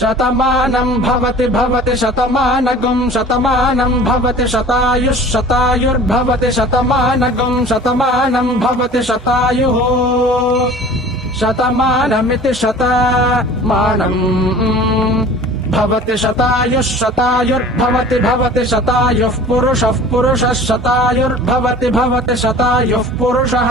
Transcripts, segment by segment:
शतमानं भवति भवति शतमानगं शतमानं भवति शतायुः शतायुर्भवति शतमानगं शतमानं भवति शतायुः शतमानमिति शतमानम् भवति शतायुः शतायुर्भवति भवति शतायुः पुरुषः पुरुषः शतायुर्भवति भवति शतायुः पुरुषः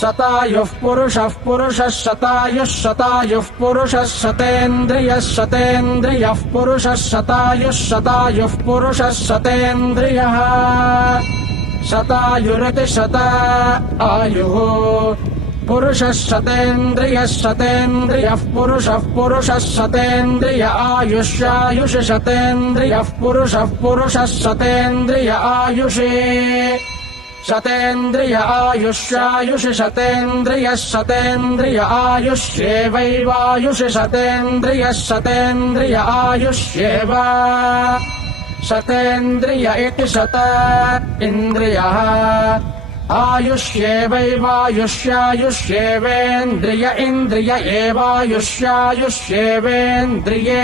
शतायुः पुरुषः पुरुषः शतायुः शतायुः पुरुषः शतेन्द्रियः शतेन्द्रियः पुरुषः शतायुः शतायुः पुरुषः शतेन्द्रियः शतायुरिति शतायुः पुरुषः शतेन्द्रियः शतेन्द्रियः पुरुषः पुरुषः शतेन्द्रिय आयुष्यायुष शतेन्द्रियः पुरुषः पुरुषः शतेन्द्रिय आयुषे शतेन्द्रिय आयुष्यायुष शतेन्द्रियः शतेन्द्रिय आयुष्येवैवायुष शतेन्द्रियः शतेन्द्रिय आयुष्येव शतेन्द्रिय इति शत इन्द्रियः आयुष्येवैवायुष्यायुष्येवेन्द्रिय इन्द्रिय एवायुष्यायुष्येवेन्द्रिये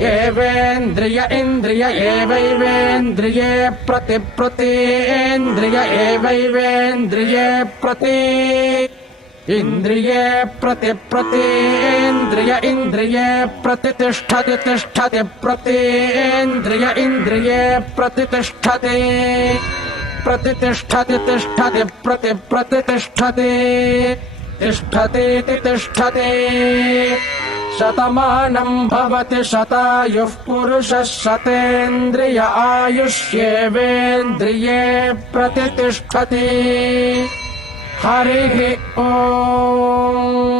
एवेन्द्रिय इन्द्रिय एवैवेन्द्रिये प्रतिप्रतीन्द्रिय एवैवेन्द्रिये प्रति इन्द्रिये प्रतिप्रतीन्द्रिय इन्द्रिये प्रतितिष्ठति तिष्ठति प्रतीन्द्रिय इन्द्रिये प्रतितिष्ठति प्रतितिष्ठति तिष्ठति प्रतितिष्ठति तिष्ठतीति तिष्ठति शतमानं भवति शतायुः पुरुषः शतेन्द्रिय आयुष्येवेन्द्रिये प्रतितिष्ठति हरिः ओम्।